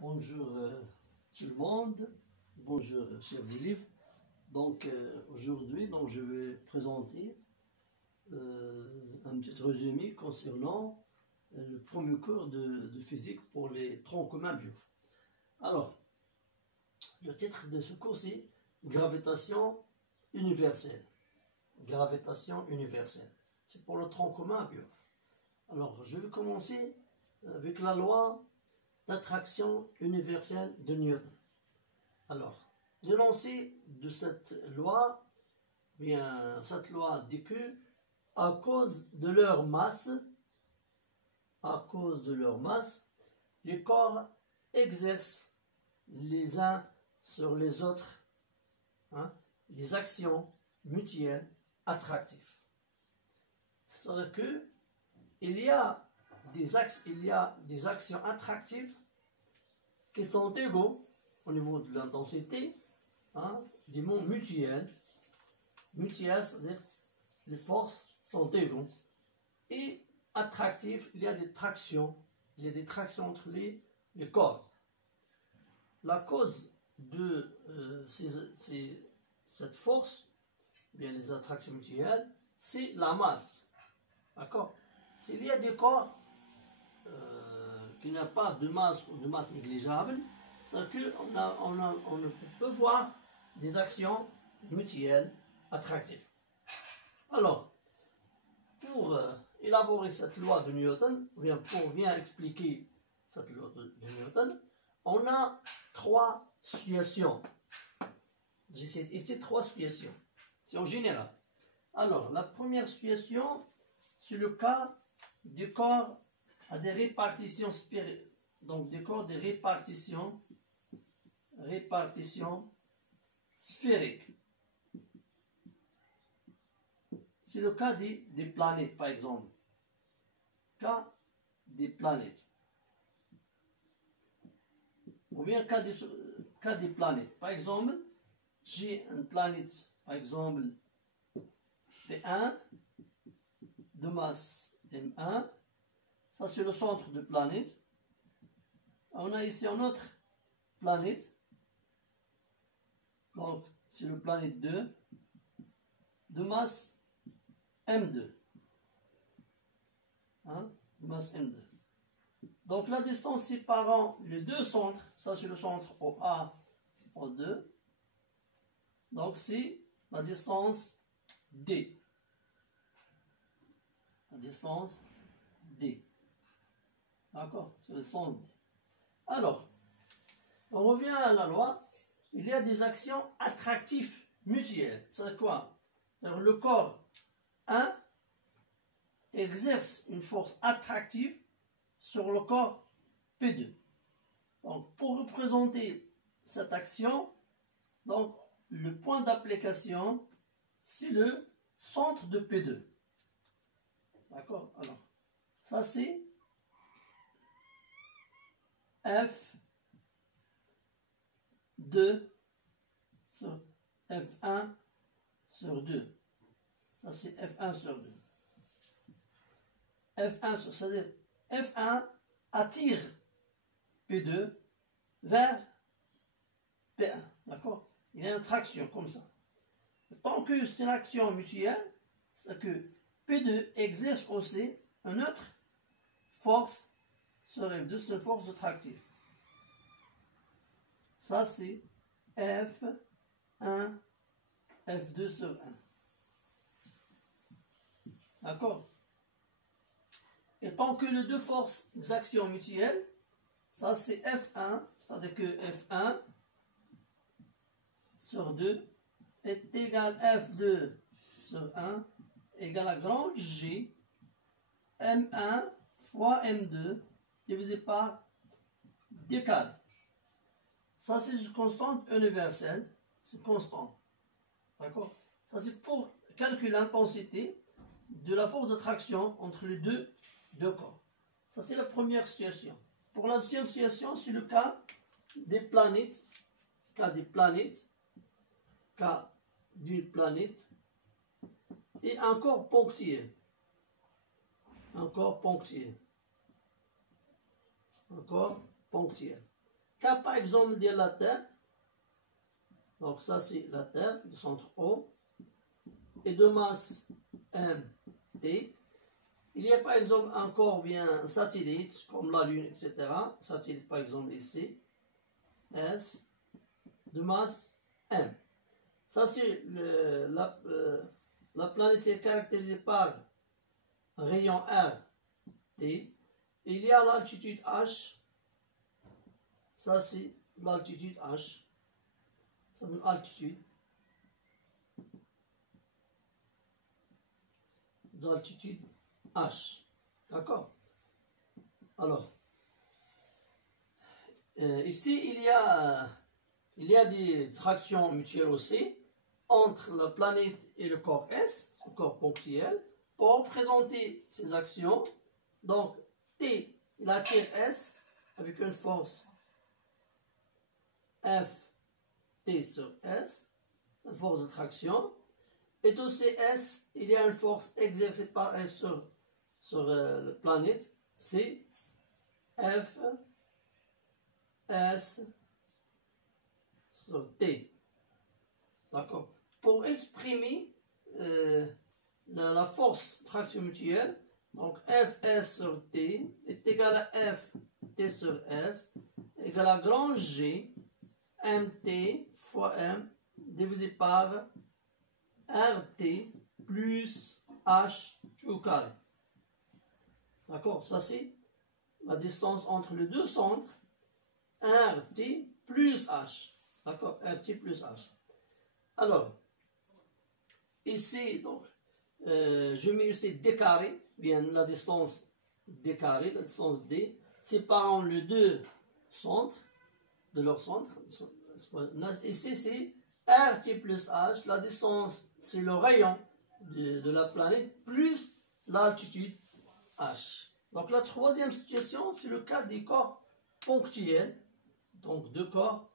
Bonjour tout le monde, bonjour chers élèves. Donc aujourd'hui je vais présenter un petit résumé concernant le premier cours de physique pour les troncs communs bio. Alors, le titre de ce cours c'est Gravitation universelle. Gravitation universelle. C'est pour le tronc commun bio. Alors, je vais commencer avec la loi d'attraction universelle de Newton. Alors, l'énoncé de cette loi, cette loi dit que à cause de leur masse, les corps exercent les uns sur les autres des actions mutuelles attractives. C'est-à-dire que il y a des actions attractives qui sont égaux au niveau de l'intensité, des mots mutuels. Mutuels, c'est-à-dire les forces sont égaux. Et attractifs, il y a des tractions entre les corps. La cause de cette force, bien les attractions mutuelles, c'est la masse. D'accord? S'il y a des corps qui n'ont pas de masse ou de masse négligeable, c'est qu'on on peut voir des actions mutuelles attractives. Alors, pour élaborer cette loi de Newton, pour bien expliquer cette loi de Newton, on a trois situations. J'essaie ici trois situations. C'est en général. Alors, la première situation, c'est le cas des corps à des répartitions sphériques. Donc, des corps de répartition sphérique. C'est le cas des planètes, par exemple. Cas des planètes. Ou bien cas des planètes. Par exemple, j'ai une planète, par exemple, P1, de masse M1. Ça, c'est le centre de planète. On a ici une autre planète. Donc, c'est le planète 2 de masse M2. De masse M2. Donc, la distance séparant les deux centres, ça c'est le centre OA, O2. Donc, c'est la distance D. La distance D. D'accord? C'est le sens D. Alors, on revient à la loi. Il y a des actions attractives mutuelles. C'est quoi? C'est-à-dire le corps 1 exerce une force attractive sur le corps P2. Donc, pour représenter cette action, donc, le point d'application, c'est le centre de P2. D'accord? Alors, ça c'est F2 sur F1 sur 2. Ça c'est F1 sur 2. F1 sur, c'est-à-dire F1 attire P2 vers P1. D'accord? Il y a une traction comme ça. Tant que c'est une action mutuelle, c'est que P2 exerce aussi une autre force sur F2, c'est une force attractive. Ça c'est F1, F2 sur 1. D'accord? Et tant que les deux forces des actions mutuelles, ça c'est F1, c'est-à-dire que F1 sur 2 est égal à F2 sur 1 égale à grande G M1 fois M2 divisé par D carré. Ça c'est une constante universelle, c'est constant. D'accord? Ça c'est pour calculer l'intensité de la force d'attraction entre les deux corps. Ça c'est la première situation. Pour la deuxième situation, c'est le cas des planètes. Cas d'une planète et un corps ponctuel. Un corps ponctuel. cas par exemple de la Terre, donc ça c'est la Terre, du centre O, et de masse mt. Il y a par exemple encore bien un satellite, comme la Lune, etc. Satellite par exemple ici, S, de masse m. Ça c'est la planète est caractérisée par un rayon R, T. Il y a l'altitude H. Ça c'est l'altitude H. Ça veut dire altitude. D'altitude H. D'accord? Alors, ici il y a des tractions mutuelles aussi entre la planète et le corps S, le corps ponctuel. Pour représenter ces actions, donc T, il attire S avec une force F T sur S, c'est une force de traction. Et tout CS, il y a une force exercée par F sur la planète, c'est F S sur T. D'accord? Pour exprimer la force de traction mutuelle, donc Fs sur T est égal à F T sur S égal à grand G mt fois m divisé par RT plus H tout au carré. D'accord? Ça c'est la distance entre les deux centres, RT plus H. D'accord? RT plus H. Alors, ici, donc, je mets ici d carré, bien la distance d carré, la distance d, séparant les deux centres de leur centre. Ici, c'est RT plus H, la distance, c'est le rayon de la planète, plus l'altitude H. Donc, la troisième situation, c'est le cas des corps ponctuels. Donc, deux corps,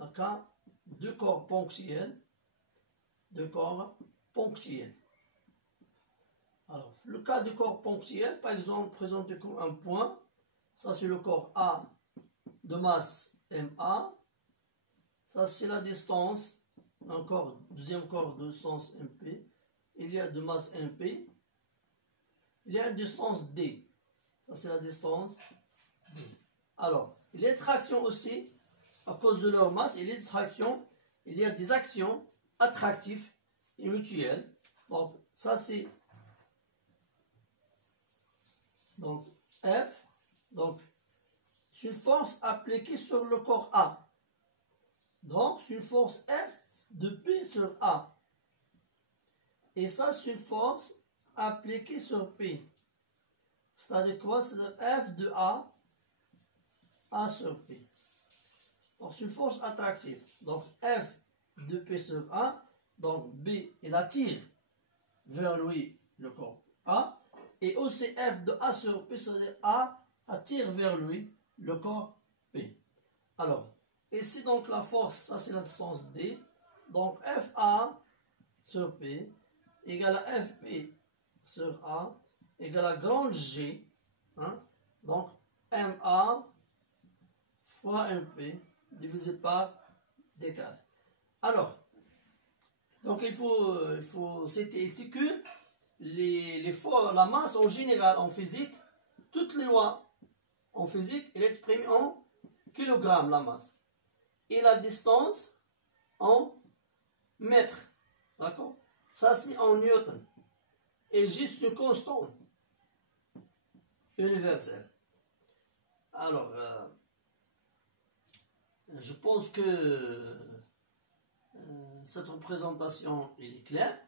un cas, deux corps ponctuels. Deux corps ponctuels. Alors, le cas du corps ponctuel, par exemple, présenté comme un point, ça c'est le corps A de masse MA, ça c'est la distance, encore deuxième corps de distance MP, il y a de masse MP, il y a une distance D, ça c'est la distance D. Alors, les tractions aussi, à cause de leur masse, et les tractions, il y a des actions attractifs et mutuels. Donc, ça c'est donc F, donc c'est une force appliquée sur le corps A. Donc, c'est une force F de P sur A. Et ça, c'est une force appliquée sur P. C'est-à-dire quoi? C'est-à-dire F de A, A sur P. Donc, c'est une force attractive. Donc, F de P sur A. Donc, B, il attire vers lui le corps A. Et aussi F de A sur P, c'est-à-dire A attire vers lui le corps P. Alors, ici donc la force, ça c'est la distance D. Donc, FA sur P égale à FP sur A égale à grand G. Hein? Donc, MA fois MP divisé par D carré. Alors, donc il faut citer ici que la masse en général en physique, toutes les lois en physique, elle est exprimée en kilogrammes la masse. Et la distance en mètres. D'accord? Ça c'est en newton. Et juste une constante universelle. Alors, je pense que cette représentation est claire.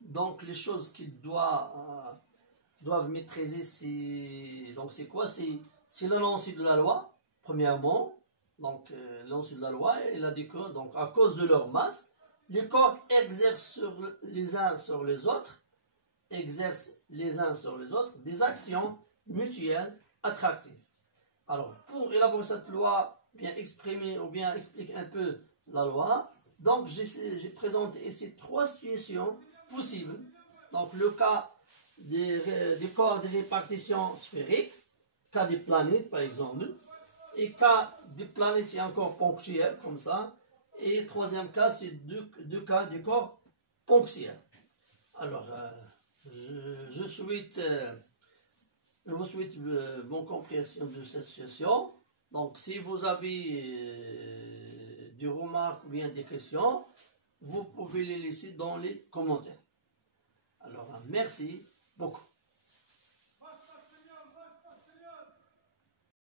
Donc les choses qu'ils doivent maîtriser, c'est quoi? C'est le lancé de la loi, premièrement. Donc le lancé de la loi, il a dit que donc, à cause de leur masse, les corps exercent les uns sur les autres des actions mutuelles attractives. Alors, pour élaborer cette loi, bien exprimer ou bien expliquer un peu la loi, donc j'ai présenté ici trois situations possibles. Donc, le cas des corps de répartition sphérique, cas des planètes par exemple, Et cas des planètes est encore ponctuel, comme ça. Et troisième cas, c'est deux cas des corps ponctuels. Alors, je vous souhaite bonne compréhension de cette session. Donc, si vous avez des remarques ou bien des questions, vous pouvez les laisser dans les commentaires. Alors, merci beaucoup.